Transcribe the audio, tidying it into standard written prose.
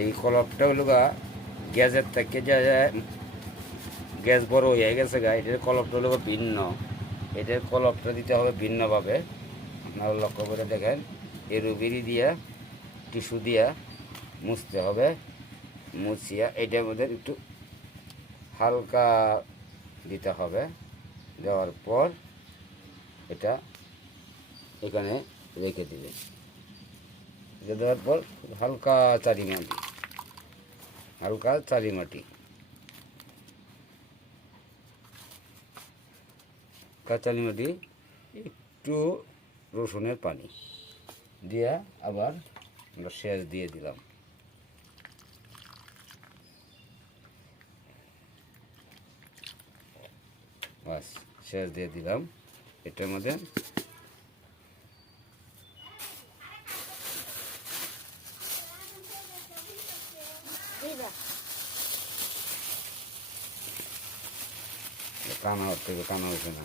এই কলপটা হলো গা গ্যাসের থেকে যে গ্যাস বড় হয়ে গেছে গা, এটার কলপটা হলো ভিন্ন। এটার কলপটা দিতে হবে ভিন্নভাবে। আপনারা লক্ষ্য করে দেখেন, এরুবিরি দিয়া টিস্যু দিয়া মুছতে হবে। মুছিয়া এটার মধ্যে একটু হালকা দিতে হবে। দেওয়ার পর এটা এখানে রেখে দিবে। এটা দেওয়ার পর হালকা চারি মাটি, হালকা চারি মাটি, কাঁচালি মাটি, একটু রসুনের পানি দিয়া আবার আমরা সেচ দিয়ে দিলাম। বাস, সেচ দিয়ে দিলাম। এটার মধ্যে কানা হচ্ছে না।